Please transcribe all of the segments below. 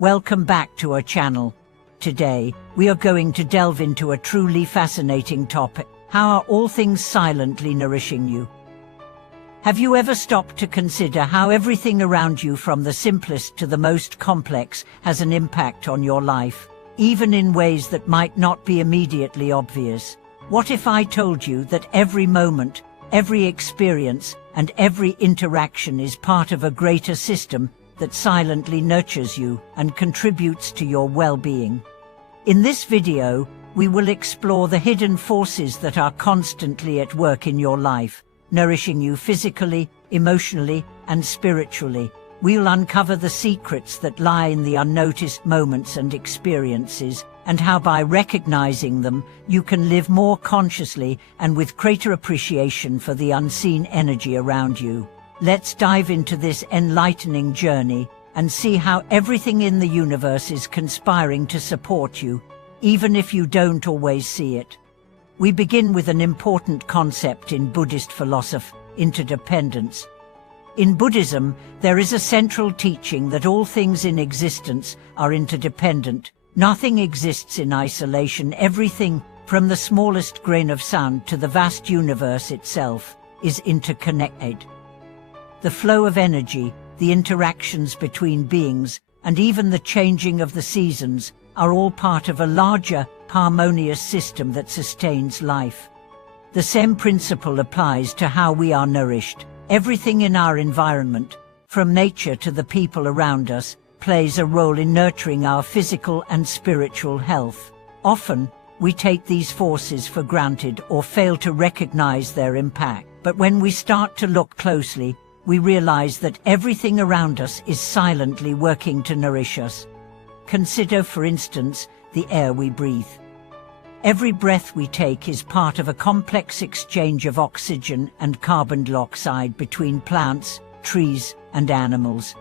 Welcome back to our channel. Today, we are going to delve into a truly fascinating topic. How are all things silently nourishing you? Have you ever stopped to consider how everything around you, from the simplest to the most complex, has an impact on your life, even in ways that might not be immediately obvious? What if I told you that every moment, every experience, and every interaction is part of a greater system that silently nurtures you and contributes to your well-being? In this video, we will explore the hidden forces that are constantly at work in your life, nourishing you physically, emotionally, and spiritually. We'll uncover the secrets that lie in the unnoticed moments and experiences, and how by recognizing them, you can live more consciously and with greater appreciation for the unseen energy around you. Let's dive into this enlightening journey and see how everything in the universe is conspiring to support you, even if you don't always see it. We begin with an important concept in Buddhist philosophy: interdependence. In Buddhism, there is a central teaching that all things in existence are interdependent. Nothing exists in isolation. Everything, from the smallest grain of sand to the vast universe itself, is interconnected. The flow of energy, the interactions between beings, and even the changing of the seasons are all part of a larger, harmonious system that sustains life. The same principle applies to how we are nourished. Everything in our environment, from nature to the people around us, plays a role in nurturing our physical and spiritual health. Often, we take these forces for granted or fail to recognize their impact. But when we start to look closely, we realize that everything around us is silently working to nourish us. Consider, for instance, the air we breathe. Every breath we take is part of a complex exchange of oxygen and carbon dioxide between plants, trees, and animals.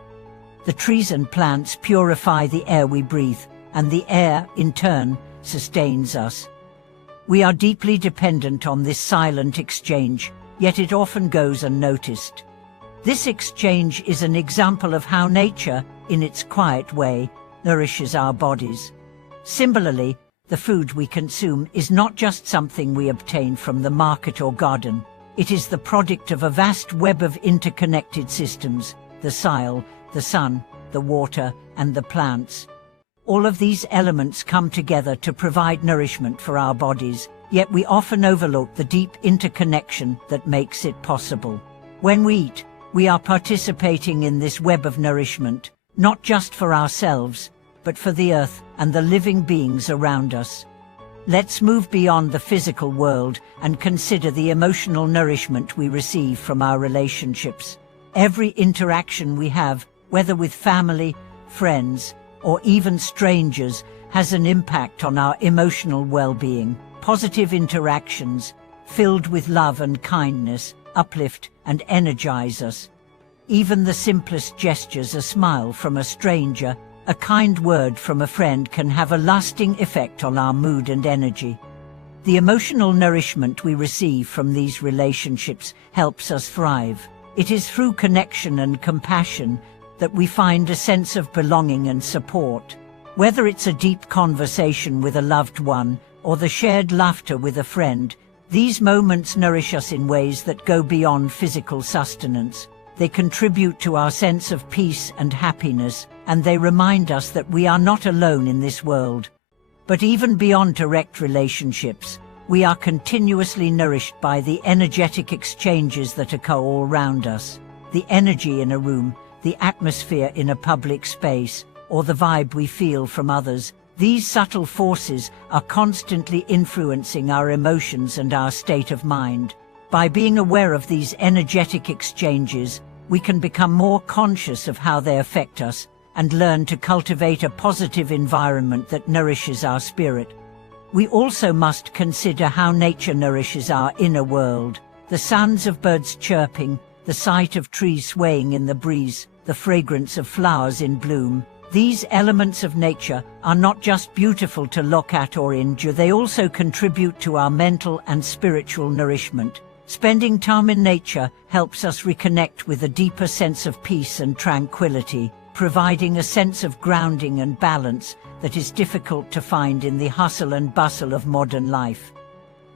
The trees and plants purify the air we breathe, and the air, in turn, sustains us. We are deeply dependent on this silent exchange, yet it often goes unnoticed. This exchange is an example of how nature, in its quiet way, nourishes our bodies. Similarly, the food we consume is not just something we obtain from the market or garden. It is the product of a vast web of interconnected systems: the soil, the sun, the water, and the plants. All of these elements come together to provide nourishment for our bodies, yet we often overlook the deep interconnection that makes it possible. When we eat, we are participating in this web of nourishment, not just for ourselves, but for the earth and the living beings around us. Let's move beyond the physical world and consider the emotional nourishment we receive from our relationships. Every interaction we have, whether with family, friends, or even strangers, has an impact on our emotional well-being. Positive interactions, filled with love and kindness, uplift and energize us. Even the simplest gestures, a smile from a stranger, a kind word from a friend, can have a lasting effect on our mood and energy. The emotional nourishment we receive from these relationships helps us thrive. It is through connection and compassion that we find a sense of belonging and support. Whether it's a deep conversation with a loved one or the shared laughter with a friend, these moments nourish us in ways that go beyond physical sustenance. They contribute to our sense of peace and happiness, and they remind us that we are not alone in this world. But even beyond direct relationships, we are continuously nourished by the energetic exchanges that occur all around us. The energy in a room, the atmosphere in a public space, or the vibe we feel from others. These subtle forces are constantly influencing our emotions and our state of mind. By being aware of these energetic exchanges, we can become more conscious of how they affect us and learn to cultivate a positive environment that nourishes our spirit. We also must consider how nature nourishes our inner world. The sounds of birds chirping, the sight of trees swaying in the breeze, the fragrance of flowers in bloom. These elements of nature are not just beautiful to look at or enjoy, they also contribute to our mental and spiritual nourishment. Spending time in nature helps us reconnect with a deeper sense of peace and tranquility, providing a sense of grounding and balance that is difficult to find in the hustle and bustle of modern life.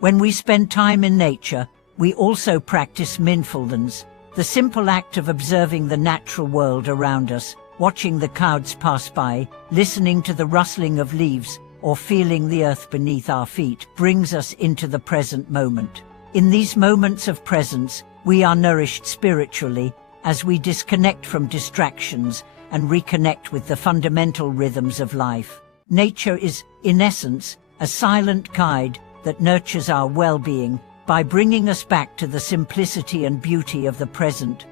When we spend time in nature, we also practice mindfulness, the simple act of observing the natural world around us, watching the clouds pass by, listening to the rustling of leaves, or feeling the earth beneath our feet brings us into the present moment. In these moments of presence, we are nourished spiritually as we disconnect from distractions and reconnect with the fundamental rhythms of life. Nature is, in essence, a silent guide that nurtures our well-being by bringing us back to the simplicity and beauty of the present.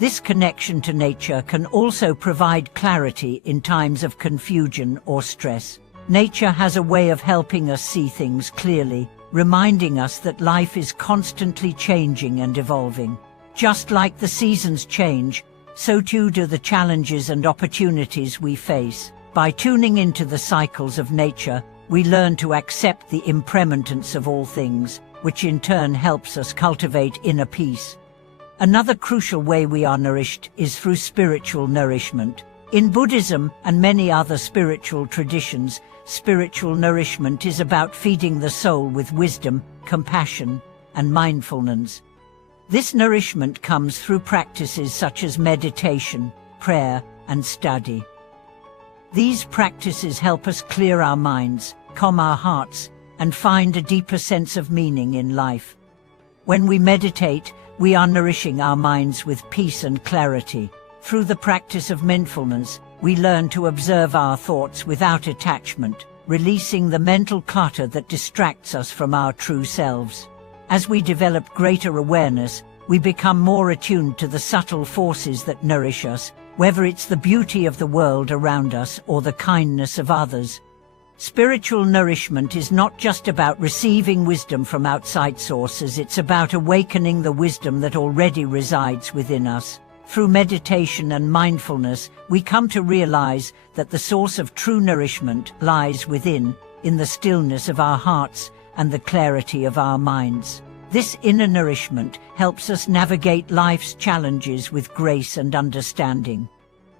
This connection to nature can also provide clarity in times of confusion or stress. Nature has a way of helping us see things clearly, reminding us that life is constantly changing and evolving. Just like the seasons change, so too do the challenges and opportunities we face. By tuning into the cycles of nature, we learn to accept the impermanence of all things, which in turn helps us cultivate inner peace. Another crucial way we are nourished is through spiritual nourishment. In Buddhism and many other spiritual traditions, spiritual nourishment is about feeding the soul with wisdom, compassion, and mindfulness. This nourishment comes through practices such as meditation, prayer, and study. These practices help us clear our minds, calm our hearts, and find a deeper sense of meaning in life. When we meditate, we are nourishing our minds with peace and clarity. Through the practice of mindfulness, we learn to observe our thoughts without attachment, releasing the mental clutter that distracts us from our true selves. As we develop greater awareness, we become more attuned to the subtle forces that nourish us, whether it's the beauty of the world around us or the kindness of others. Spiritual nourishment is not just about receiving wisdom from outside sources, it's about awakening the wisdom that already resides within us. Through meditation and mindfulness, we come to realize that the source of true nourishment lies within, in the stillness of our hearts and the clarity of our minds. This inner nourishment helps us navigate life's challenges with grace and understanding.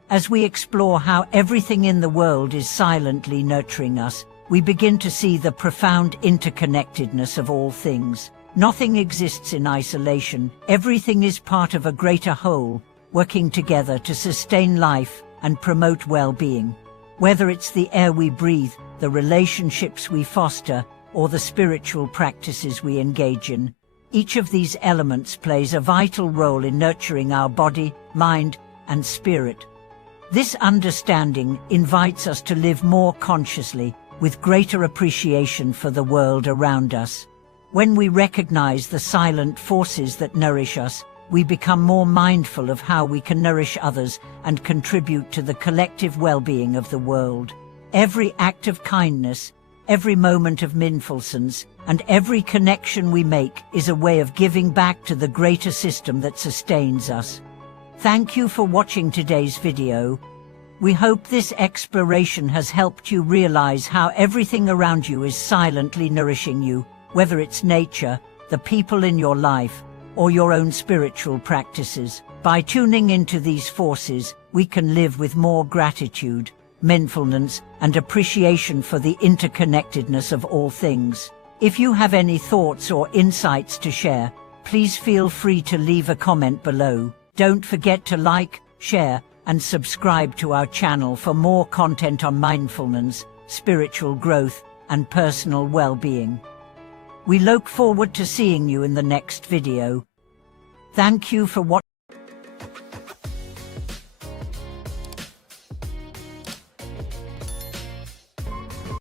As we explore how everything in the world is silently nurturing us, we begin to see the profound interconnectedness of all things. Nothing exists in isolation. Everything is part of a greater whole, working together to sustain life and promote well-being. Whether it's the air we breathe, the relationships we foster, or the spiritual practices we engage in, each of these elements plays a vital role in nurturing our body, mind, and spirit. This understanding invites us to live more consciously, with greater appreciation for the world around us. When we recognize the silent forces that nourish us, we become more mindful of how we can nourish others and contribute to the collective well-being of the world. Every act of kindness, every moment of mindfulness, and every connection we make is a way of giving back to the greater system that sustains us. Thank you for watching today's video. We hope this exploration has helped you realize how everything around you is silently nourishing you, whether it's nature, the people in your life, or your own spiritual practices. By tuning into these forces, we can live with more gratitude, mindfulness, and appreciation for the interconnectedness of all things. If you have any thoughts or insights to share, please feel free to leave a comment below. Don't forget to like, share, and subscribe to our channel for more content on mindfulness, spiritual growth, and personal well-being. We look forward to seeing you in the next video. Thank you for watching.